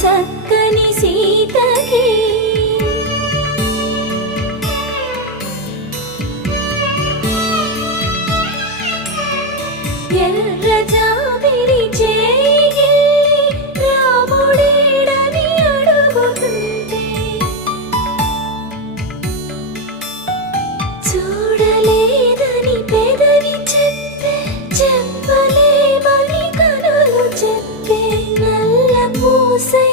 చక్కని సీతకి ఎర్ర జాబిలి చేయి రాముడేడని అడుగుతుంటే చూడలేదని పెదవి చెప్పే చెప్పలేమని కనులు చెప్పే నల్ల పూసై